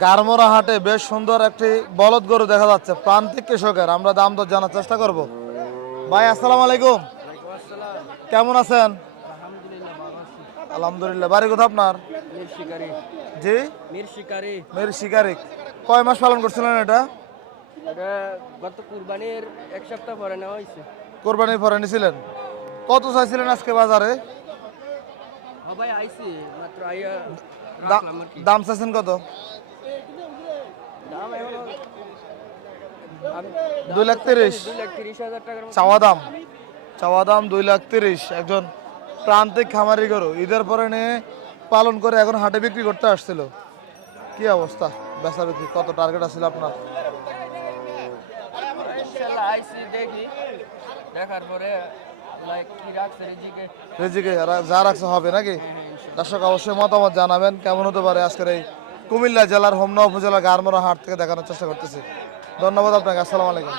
গারমোরা হাটে বেশ সুন্দর একটি বলদ গরু দেখা যাচ্ছে, প্রান্তিক কৃষকের। আমরা দাম দর জানার চেষ্টা করব। ভাই আসসালামু আলাইকুম, কেমন আছেন? আলহামদুলিল্লাহ। বাড়ি কোথা আপনার? মির শিকারি। জি, মির শিকারি। মের শিকারি। কয় মাস পালন করছিলেন এটা? এটা গত কুরবানির 1 সপ্তাহ পরে নেওয়া হয়েছে। কোরবানির পরে নিছিলেন? কত চাইছিলেন আজকে বাজারে? ও ভাই আইছি মাত্র আইয়া দা- রাখলাম আর কি। দাম চাইছেন কত? দাম এখন আমি 2,30,000 2,30,000 টাকার মতো। চাওয়া দাম। চাওয়া দাম 2,30,000। একজন প্রান্তিক খামারি গরু ঈদের পরে নিয়ে পালন করে এখন হাটে বিক্রি করতে আসছিল। কি অবস্থা বেচা বিক্রি? কত টার্গেট আছিল আপনার? ইনশাআল্লাহ আইছি দেখি, দেখার পরে লাইক কি রাখছে রিজিকে। রেজিকে যা রাখছে হবে নাকি? হ্যাঁ হ্যাঁ ইনশাআল্লাহ। দর্শক অবশ্যই মতামত জানাবেন কেমন হতে পারে আজকের এই কুমিল্লা জেলার হোমনা উপজেলা গারমোরা হাট থেকে দেখানোর চেষ্টা করতেছি। ধন্যবাদ আপনাকে। আসসালামু আলাইকুম।